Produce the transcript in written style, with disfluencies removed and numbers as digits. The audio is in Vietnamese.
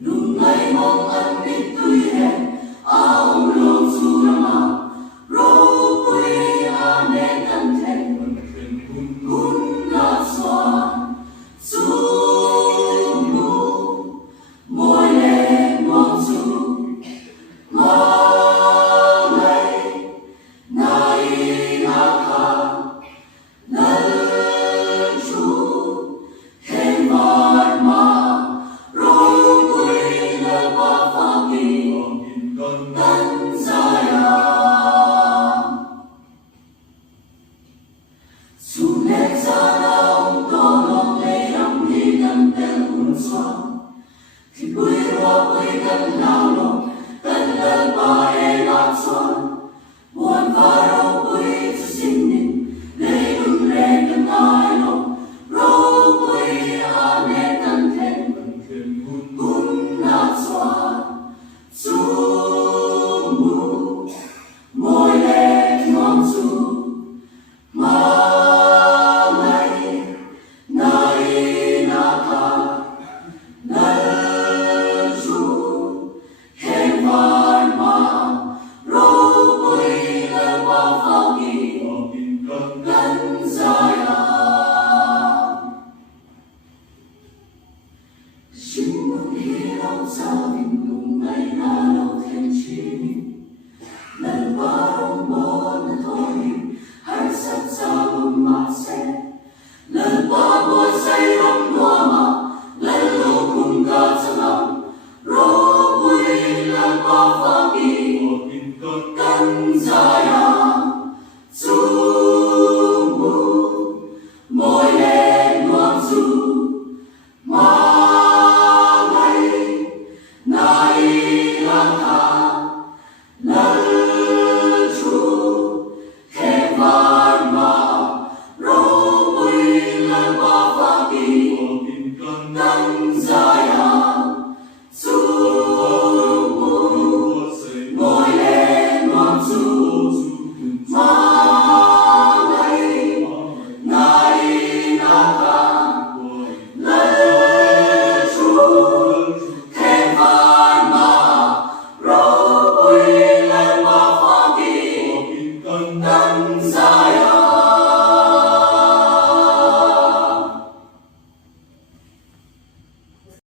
nung ngày mong ăn ít tươi hè áo lông du rama rô quy a nê tân thèn hun na xoan su mu môi lệ mong du ma ngày nay na kha lần chu thêm mar ma rô quy lệ ba pha kỳ tân saya su nét ra đông to lòng lệ âm đi tân tân hun xoan khi bụi hoa bụi tân lao lòng tân tân ba e lạc xoan buồn và râu bụi cho xin nín lấy đúng rèn tân ai lòng râu bụi a nê tân thèn hun lạc xoan su mu môi lệ ngon su ma ngày nay na kha lần chu thêm vạn ma rô quy lệ ba pha kỳ tân saya xin mừng hi lâu sao mình nung ngày na lâu thêm chi lần ba rong bồn là thôi hay sắp sao bông mát xe lần ba bồi say rong đua mà lần lô cùng ca chân lòng rô quy lần ba pha kỳ tân saya su mu môi lệ ngon su ma ngày nay lang thang lần chu thêm vạn ma rô quy lần ba pha kỳ tân